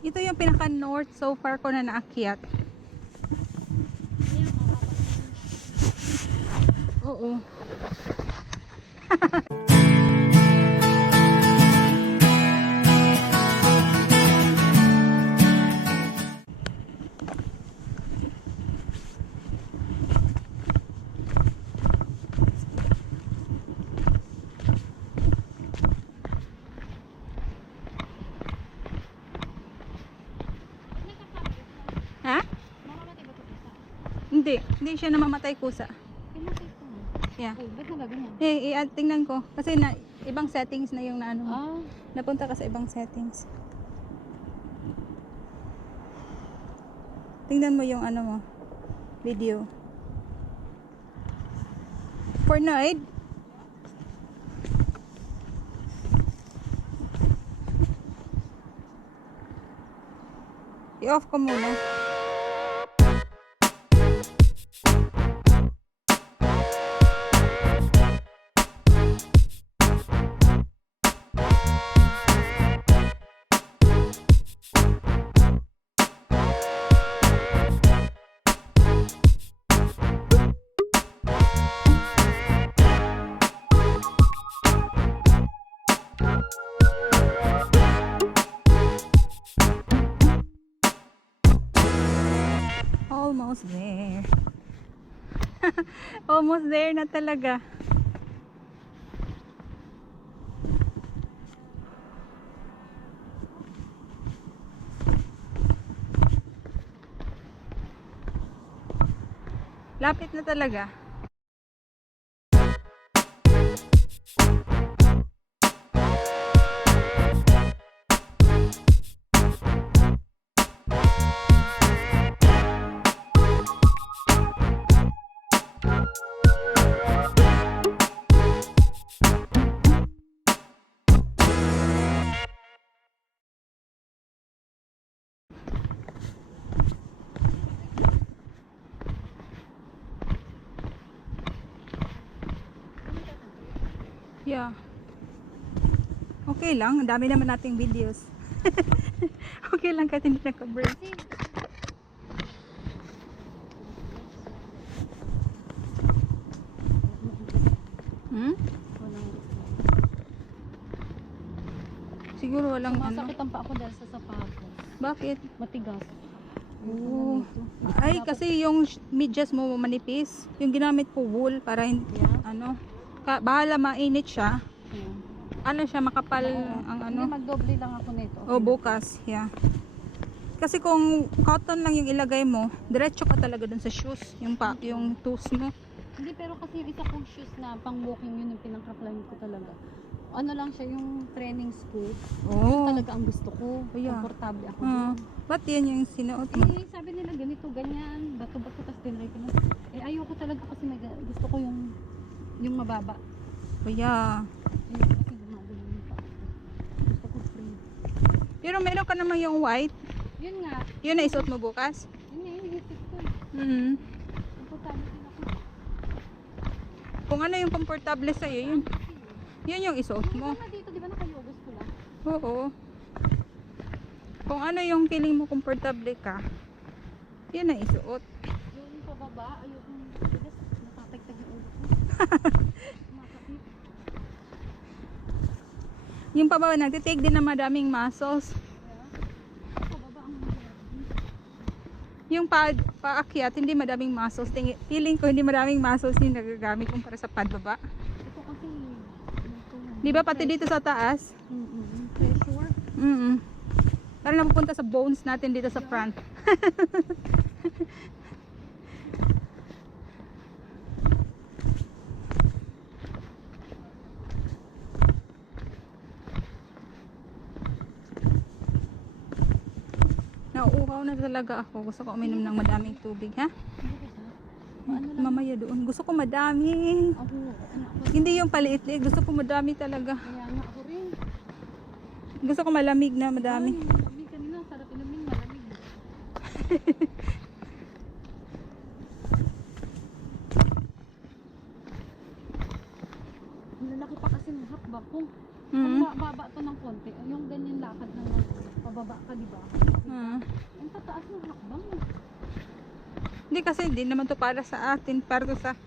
Ito yung pinaka-north so far ko na naakyat. Oo. Ha? Hindi siya namamatay kusa. Yeah. Ba't nagaganyan? Tingnan ko. Kasi ibang settings na yung naano mo. Ah. Napunta ka sa ibang settings. Tingnan mo yung ano mo. Video. Fortnite. I-off ko muna. Almost there. Almost there na talaga. Lapit na talaga. Yeah. Okay lang, ang dami naman nating videos. Okay lang kahit hindi naka-break. Hmm? Siguro walang Sumasakit ang paa ko dahil sa sapatos. Bakit? Matigas. Oh. Ay, kasi yung medyas mo manipis. Yung ginamit ko wool para hindi, bahala mainit siya. Yeah. Ano siya, makapal ang ano. Hindi, magdoble lang ako nito. O bukas, yeah. Kasi kung cotton lang yung ilagay mo, diretso ka talaga dun sa shoes, yung toes mo. Hindi, pero kasi yung isa kong shoes na pang walking, yun yung pinaka-plan ko talaga. Ano lang siya, yung training skirt. Yun talaga ang gusto ko. Yeah. Komportable ako dun. Ba't yan yung sinuot mo? Sabi nila ganito, ganyan, bato-bato, tas tinry ko na. Ayoko talaga kasi gusto ko yung mababa. Yeah. Ayoko kasi gumagano yung paa. Gusto ko free. Pero meron ka naman yung white. Yun nga. Yun na isuot mo bukas? Yun nga, iniisip ko. Komportable din ako. Kung ano yung komportable sa'yo, yun. Yun yung isuot mo. Yung dito, di ba nakayogos ko lang? Oo. Kung ano yung feeling mo komportable ka, yun ang isuot. Yung pababa, ayoko nakatagtag yung ulo ko. Makapit. Yung pababa, nagtitake din na madaming muscles. Pababa ang Yung paakyat, hindi madaming muscles. Feeling ko hindi madaming muscles yung nagagamit kumpara sa pababa. ito kasi Di ba pati dito sa taas? pressure. Para napupunta sa bones natin dito sa front. Nauuhaw na talaga ako. Gusto ko uminom ng madaming tubig, ha? Mamaya doon. Gusto ko madami. Hindi yung paliit-liit. Gusto ko madami talaga. Kaya nga ako rin. Gusto ko malamig na madami. Malamig kanina. Sarap inumin. Malamig. Ang lalaki pa kasi ng hakbak ko. Mm. Pag baba to ng konti, yung ganyan lakad na pababa ka, di ba? Ang tataas ng hakbang. Hindi kasi hindi naman to para sa atin, para to sa,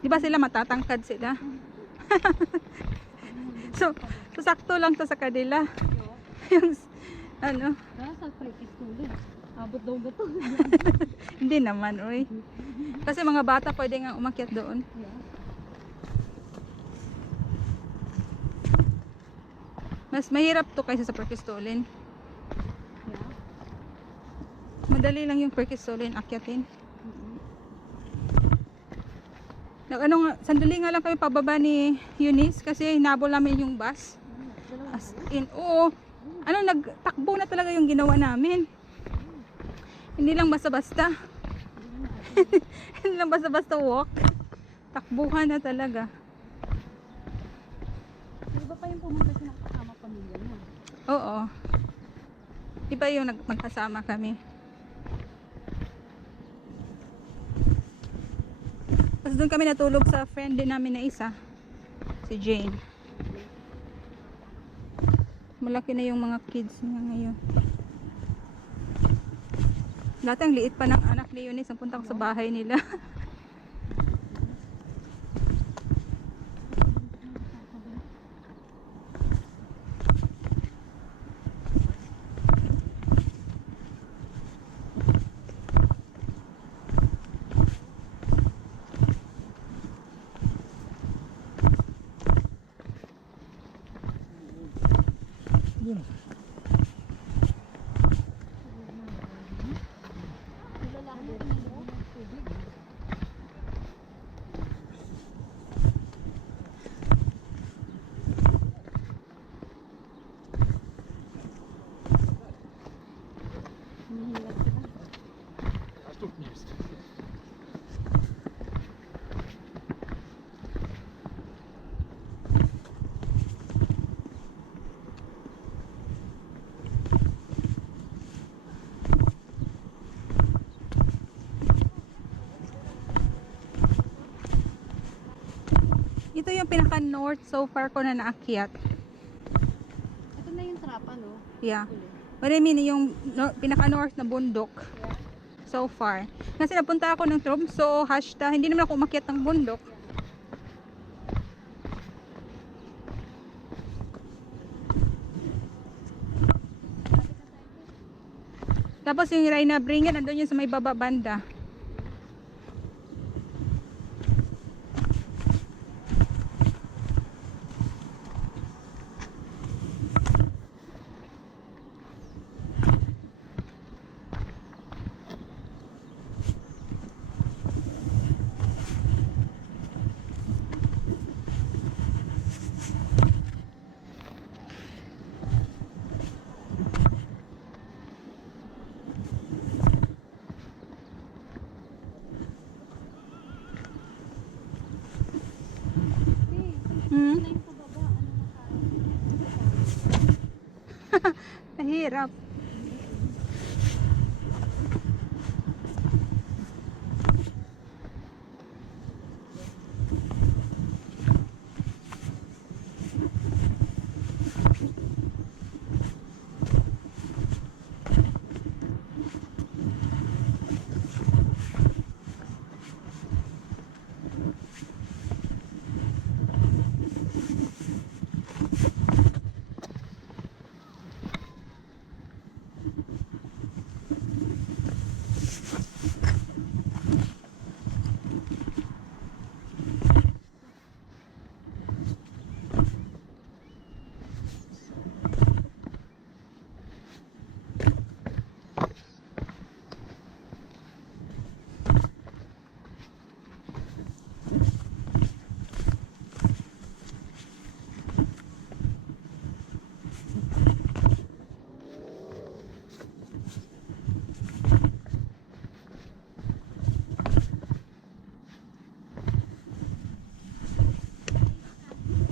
di ba sila matatangkad sila? so sakto lang to sa kanila. Yung ano, Kaya sa practice tuloy. Abot daw ba to? hindi naman, oy. Kasi mga bata pwede nga umakyat doon. Yeah. Mas mahirap to kaysa sa Perkistolin. Yeah. Madali lang yung Perkistolin akyatin. Sandali nga lang kami pababa ni Eunice kasi hinabol namin yung bus. As in, oo. Nagtakbo na talaga yung ginawa namin. Hindi lang basta-basta. Hindi lang basta-basta walk. Takbuhan na talaga. Iba pa yung pumunta siya nakasama pamilya mo. Oo. Iba yung magkasama kami. Tapos doon kami natulog sa friend din namin na isa. Si Jane. Malaki na yung mga kids niya ngayon. Dati ang liit pa ng anak ni Eunice. Ang punta ko sa bahay nila. Ito yung pinaka north so far ko na naakyat. Ito na yung trap, ano? Yeah. What I mean, yung pinaka north na bundok. So far. Kasi napunta ako ng Tromso, Hashta. Hindi naman ako umakyat ng bundok. Tapos yung Raina Bringan, nandun yun sa may baba banda. Ito na yung pababa, ano na tayo? Mahirap.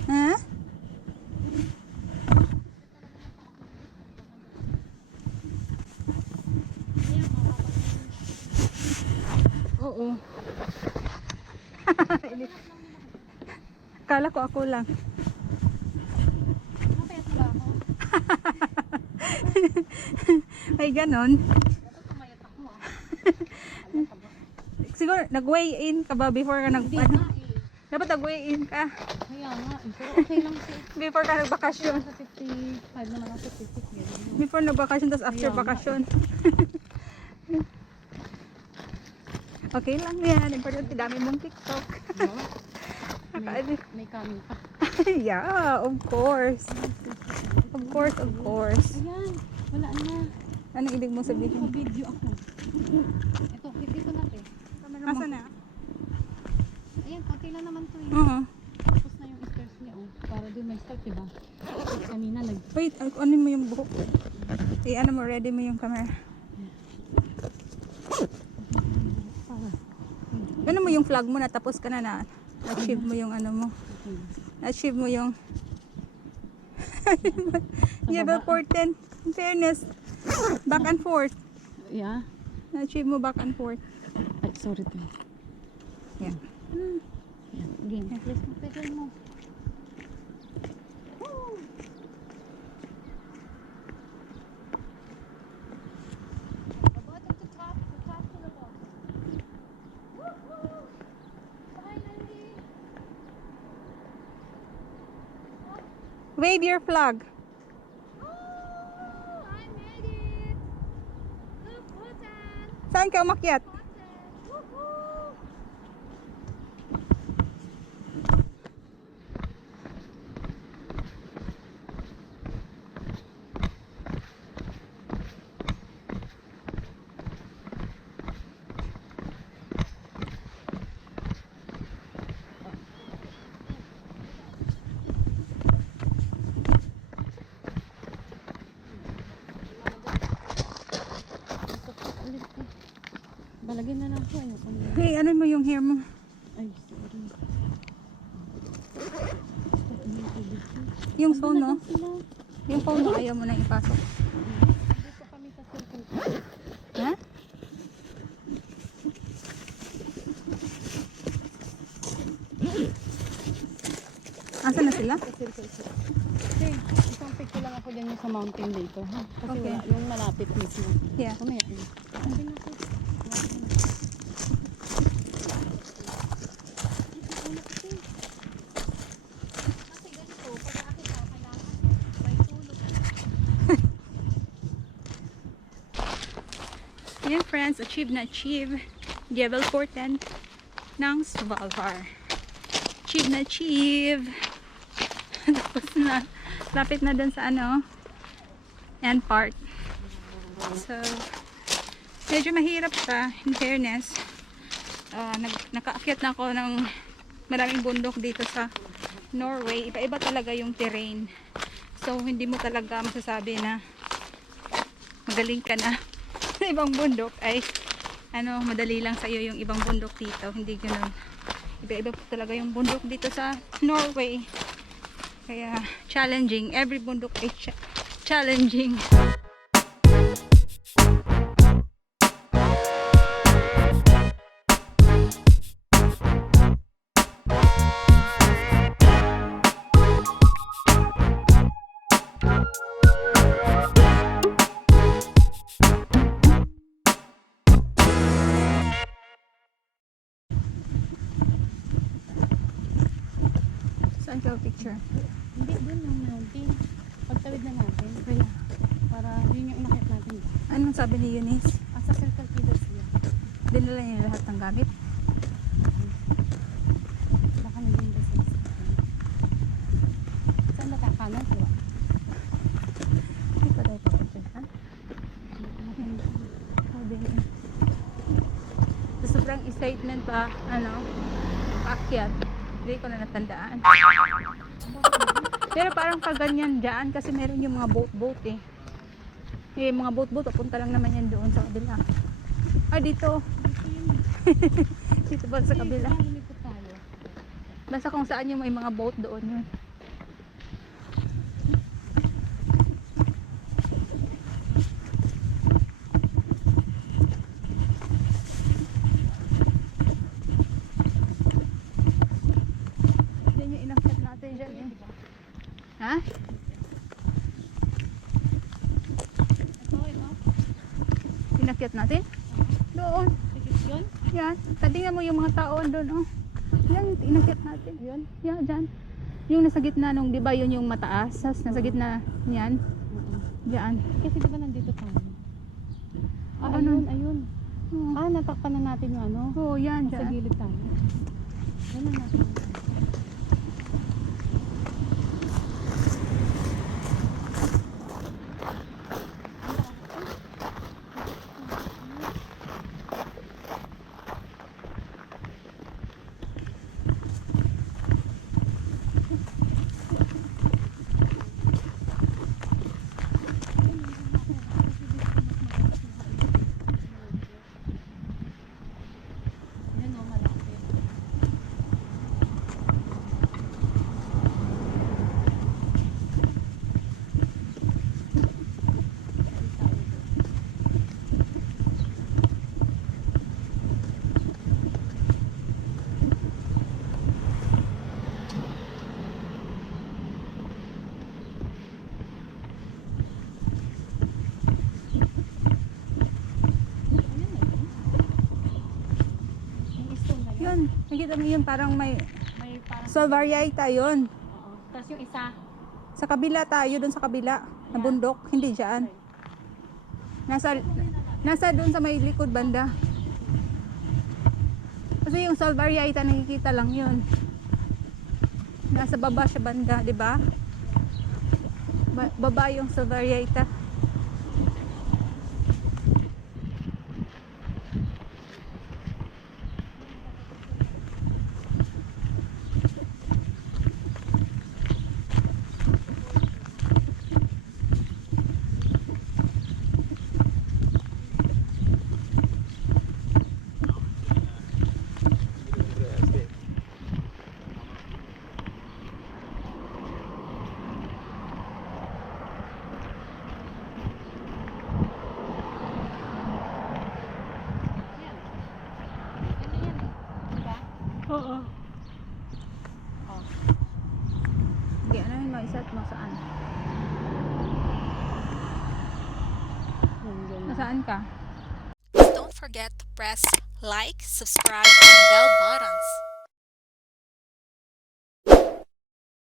Ha? Oo. Kala ko ako lang. Ay, ganon. Dapat pumayat ako ah. Siguro, nag-weigh in ka ba before ka Hindi ano? nga eh. Dapat nag-weigh in ka Kaya nga eh. Pero okay lang siya. before ka nagbakasyon. Sa 55 naman ako, 56 yun. Before nagbakasyon, tapos after Kaya nga bakasyon. Okay lang yan. Importante, dami mong TikTok. May coming pa. Yeah, of course. Of course, of course. Ayan, wala na. Anong ibig mo sabihin? Naka-video ako. Ito, dito natin. Nasaan na? Ayan, konti lang naman to eh. Oo. Tapos na yung stairs niya oh. Para doon may start, diba? Kanina Wait, ano mo yung buhok? Ano mo, ready mo yung camera. Ano mo yung flag mo, natapos ka na achieve mo yung ano mo. Achieve mo yung Djevelporten. In fairness, back and forth. Yeah. Achieve mo back and forth. Ay, sorry to. Yeah. Yan. Game. Please, magpegay mo. Wave your flag. I made it! Lofoten! Saan ka umakyat? Woohoo! Balagyan na lang po. Hey, ano mo yung hair mo? Ay, sorry. Yung phone, no? Sila. Yung phone mo, ayaw mo nang ipasok. Dito kami sa circle. Ha? Asan na sila? Sa circle sila. Okay, isang picture lang ako dyan yung sa mountain dito. Ha? Kasi Okay. wala, yung malapit mismo. Yeah. Mamaya. Sabi na po. Yan friends, achieve na achieve. Djevelporten ng Svalbard. Achieve na achieve. Tapos na. Lapit na dun sa ano. End part. So, medyo mahirap siya. In fairness. Nakaakyat na ako ng maraming bundok dito sa Norway. Iba-iba talaga yung terrain. So, hindi mo talaga masasabi na magaling ka na sa ibang bundok ay madali lang sa iyo yung ibang bundok dito. Hindi ganoon. Iba-iba po talaga yung bundok dito sa Norway. Kaya challenging. Every bundok ay challenging. Saan ka picture? Hindi, dun yung mountain. Pagtawid na natin. Kaya. Para yun yung inakit natin. Anong sabi ni Eunice? Sa circle pillars sila. Dinala niya lahat ng gamit. Baka naging business. Saan ba kakanan? Diba? Hindi pa daw papunta. Sa sobrang excitement pa, paakyat. Hindi ko na natandaan. Pero parang kaganyan dyan kasi meron yung mga boat eh. Yung mga boat papunta lang naman yan doon sa kabila. Dito. Dito ba sa kabila? Lumipot tayo. Basta kung saan yung may mga boat doon yun. Yan yung inakyat natin dyan eh. Ha? Inakyat natin? Doon. Tikit yun? Yan. Tingnan mo yung mga tao doon, oh. Yan, inakyat natin. Yun? Yan, dyan. Yung nasa gitna nung, di ba yun yung mataas? Tapos nasa gitna niyan. Diyan. Kasi diba nandito tayo? Ah, Ano? ayun. Oh. Ah, natakpan na natin yung ano. Oh, yan, Sa dyan. gilid tayo. Ganun natin. Yan o, malaki. Yung stone na yun. Yun, nakita mo yun, parang may May parang... Solvariaita yun. Oo. Tapos yung isa. Sa kabila tayo, doon sa kabila. Na bundok, hindi dyan. Nasa doon sa may likod banda. Kasi yung Solvariaita nakikita lang yun. Nasa baba siya banda, di ba? Baba yung Solvariaita. Yan na yan. Diba? Oo. Oh. Hindi, ano yun, maisat mo saan? Yan. Nasaan ka? Don't forget to press like, subscribe, and bell buttons.